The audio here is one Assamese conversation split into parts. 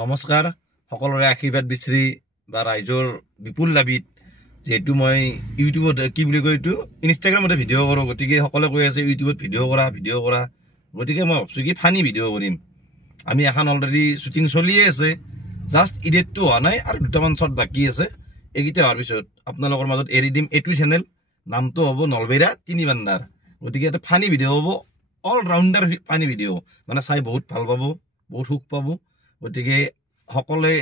নমস্কাৰ সকলোৰে আশীৰ্বাদ বিচাৰি বা ৰাইজৰ বিপুল লাভিত যেহেতু মই ইউটিউবত কি বুলি কয় এইটো ইনষ্টাগ্ৰামতে ভিডিঅ' কৰোঁ গতিকে সকলোৱে কৈ আছে ইউটিউবত ভিডিঅ' কৰা গতিকে মই ভাবছোঁ কি ফানি ভিডিঅ' কৰিম আমি এখন অলৰেডি শ্বুটিং চলিয়ে আছে জাষ্ট ইডিটটো হোৱা নাই আৰু দুটামান শ্বট বাকী আছে এইকেইটা হোৱাৰ পিছত আপোনালোকৰ মাজত এৰি দিম এইটো চেনেল নামটো হ'ব নলবেইৰা তিনি বান্দাৰ গতিকে এটা ফানি ভিডিঅ' হ'ব অল ৰাউণ্ডাৰ ফানি ভিডিঅ' মানে চাই বহুত ভাল পাব বহুত সুখ পাব গতিকে সকলোৱে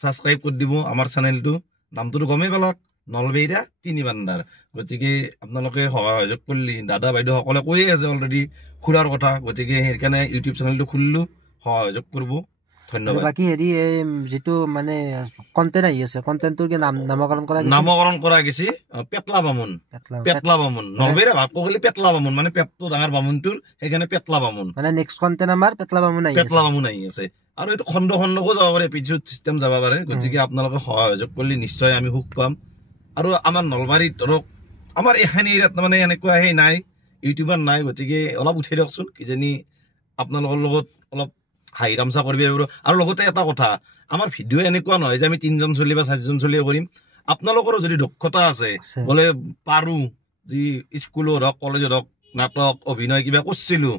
ছাবস্ক্ৰাইব কৰি দিব আমাৰ চেনেলটো নামটোতো গমেই পেলাওক নলবেইৰা তিনি বান্দাৰ গতিকে আপোনালোকে সহযোগ কৰিলে দাদা বাইদেউ সকলে কৈয়ে আছে অলৰেডি খুৰাৰ কথা গতিকে সেইকাৰণে ইউটিউব চেনেলটো খুলিলোঁ সহযোগ কৰিব ধন্যবাদ বাকি হেৰি যেটো মানে কন্টেন্ট আহি আছে কন্টেন্টৰ কি নামকৰণ কৰা গৈছে পেটলা বামুন নলবেইৰা ভাগ কলে পেটলা বামুন মানে পেটটো ডাঙৰ বামুনটোৰ সেইকাৰণে পেটলা বামুন মানে নেক্সট কন্টেন্ট আমাৰ পেটলা বামুন আহি আছে আৰু এইটো খণ্ডকো যাব পাৰে এপিসোড চিষ্টেম যাব পাৰে গতিকে আপোনালোকে সহযোগ কৰিলে নিশ্চয় আমি সুখ পাম আৰু আমাৰ নলবাৰীত ধৰক আমাৰ এখানি এৰিয়াত মানে এনেকুৱা সেই নাই ইউটিউবাৰ নাই গতিকে অলপ উঠাই দিয়কচোন কিজানি আপোনালোকৰ লগত অলপ হাঁহি তামচা কৰিব আৰু লগতে এটা কথা আমাৰ ভিডিঅ' এনেকুৱা নহয় যে আমি 3জন চলি বা 4জন চলিয়ে কৰিম আপোনালোকৰো যদি দক্ষতা আছে বোলে পাৰো যি স্কুলত হওক কলেজত হওক নাটক অভিনয় কিবা কৰিছিলো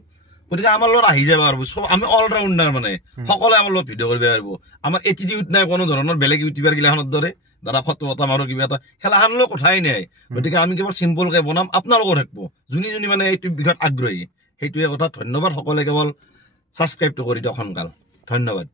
গতিকে আমাৰ লগত আহি যাব পাৰিব চব আমি অলৰাউণ্ডাৰ মানে সকলোৱে আমাৰ লগত ভিডিঅ' কৰিব পাৰিব আমাৰ এটিটিউড নাই কোনো ধৰণৰ বেলেগ ইউটিউবাৰ গিলাখনৰ দৰে দাদা ফটো বতাম আৰু কিবা এটা খেলাখনলৈ কথাই নাই গতিকে আমি কেৱল চিম্পলকে বনাম আপোনালোকৰ থাকিব যোনী মানে এইটো বিষয়ত আগ্ৰহী সেইটোৱে কথা ধন্যবাদ সকলোৱে কেৱল ছাবস্ক্ৰাইবটো কৰি দিয়ক সোনকাল ধন্যবাদ